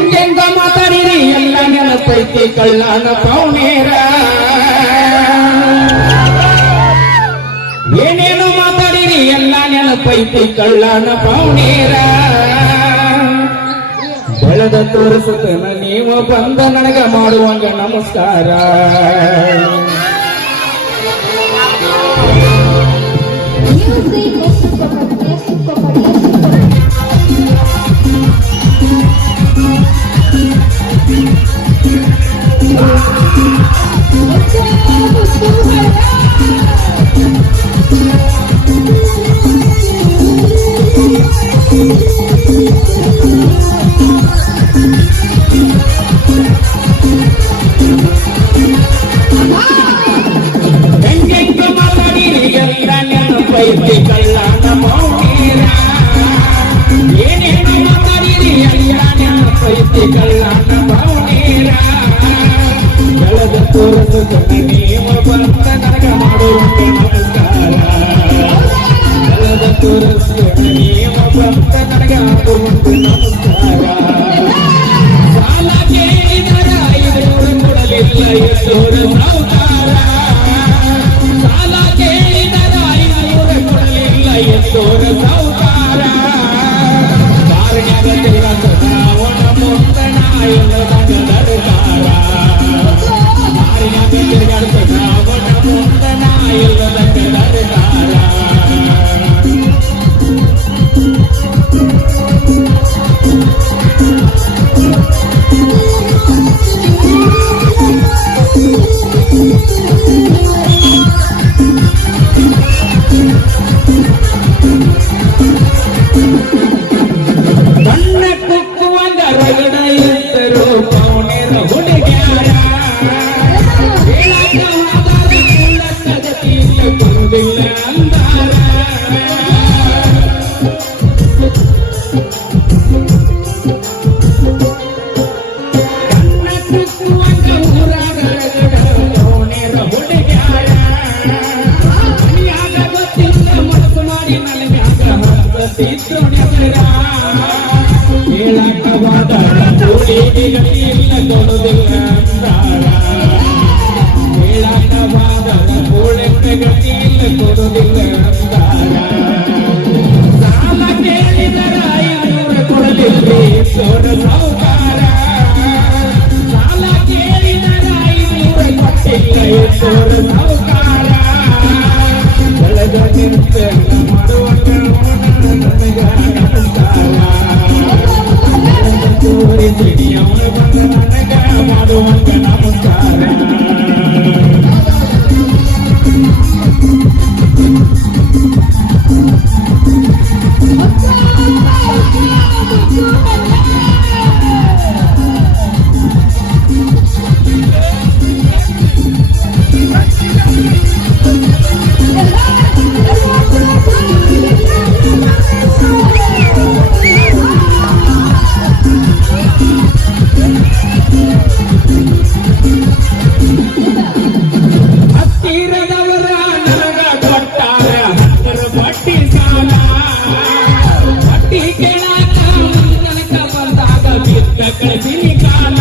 ಹೆಂಗೆಂಗ ಮಾತಾಡಿರಿ ಎಲ್ಲ ನೆನಪೈತಿ ಕಳ್ಳನ ಪೌನೇರ ಏನೇನು ಮಾತಾಡಿರಿ ಎಲ್ಲ ನೆನಪೈತಿ ಕಳ್ಳನ ಪೌನೇರ ಬೆಳೆದ ತೋರಿಸುತ್ತನ ನೀವು ಬಂದ ನನಗ ಮಾಡುವಂಗ ನಮಸ್ಕಾರ ಪೈತಿ ಕಳ್ಳನ ಪೌನೇರ ಏನೇನು ಮಾತಾಡಿರಿ ಎಲ್ಲ ನೆನಪೈತಿ ಕಳ್ಳನ ಪೌನೇರ ಬೆಳೆದ ತೋರಿಸುತ್ತ ನೀವು ಬಂದ ನನಗ ಮಾಡುವಂತೆ ನಮಸ್ಕಾರ ಬೆಳೆದ ತೋರಿಸುತ್ತ ನೀವು ಬಂದ ನನಗ ಮಾಡುವಂತೆ ನಮಸ್ಕಾರ ಸಾಲ ಕೇಳಿದರ 500 ಕೊಡಲಿಲ್ಲ ಎಷ್ಟೋರ ಸಾವುಕಾರ ಸಾಲ ಕೇಳಿದರ 500 ಕೊಡಲಿಲ್ಲ ಎಷ್ಟೋರ ಸಾವುಕಾರ ಕಾರಣದ ತಿರುಗದ ಅವನ ಮುಂದಣ ಇಲ್ಲದ ದರಕಾರ ಕಾರಣದ ತಿರುಗದ ಅವನ ಮುಂದಣ ಇಲ್ಲದ ದರಕಾರ ಬಣ್ಣ ಕುಕ್ಕುವಂಗ ರಗಡ ಇದ್ದರು ಪೌನೇರ ಹುಡುಗ್ಯಾರ ಬರುವುದಿಲ್ಲ ಅಂದಾರ ಬಣ್ಣ ಕುಕ್ಕುವಂಗ ಊರಾಗ ರಗಡ ಪೌನೇರ ಹುಡುಗ್ಯಾರ ಮನೆಯಾಗ ಗೊತ್ತಿಲ್ಲ ಮನಸ್ಸು ಮಾಡಿ ನನಗ್ಯಾಗ ಹತ್ತಿದ್ರು ಹೇಳಕವಾದ ಇಲ್ಲ ಕೊಡುವುದಿಲ್ಲ ಅಂದಾರ ಹೇಳಕವಾದ ಗತಿ ಇಲ್ಲ ಕೊಡುವುದಿಲ್ಲ ಅಂದಾರ ಸಾಲ ಕೇಳಿದರ 500 ಕೊಡಲಿಲ್ಲ ಸೋರ ಸಾವುಕಾರ ಸಾಲ ಕೇಳಿದರ 500 ಕೊಟ್ಟಿಲ್ಲ ಸೋರ ಸಾವುಕಾರ ಬೆಳೆದ ನಿಂತ ಮಾಡುವಂಗ ನನಗ ನಮಸ್ಕಾರ ತೋರಿಸಿಡಿ ಅವನು ಬಂದ ನನಗ ಮಾಡುವಂಗ ನಮಸ್ಕಾರ ಹತ್ತಿರದವರ ನನಗ ಕೊಟ್ಟಾರ 10 ಬಡ್ಡಿ ಸಾಲ ಬಡ್ಡಿ ಕೇಳಾಕ ನನಗ ಬಂದಾಗ ಬಿತ್ತ ಕಳಿಸಿನಿ ಕಾಲ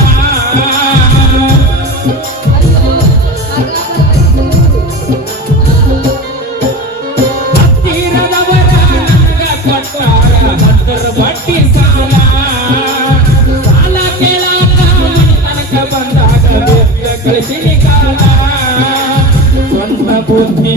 ಹತ್ತಿರದವರ ನನಗ ಕೊಟ್ಟಾರ 10 ಬಡ್ಡಿ ಸಾಲ ಸಾಲ ಕೇಳಾಕ ನನಗ ಬಂದಾಗ ಬಿತ್ತ ಕಳಿಸಿನಿ ಕಾಲ ಸ್ವಂತ ಬುದ್ಧಿ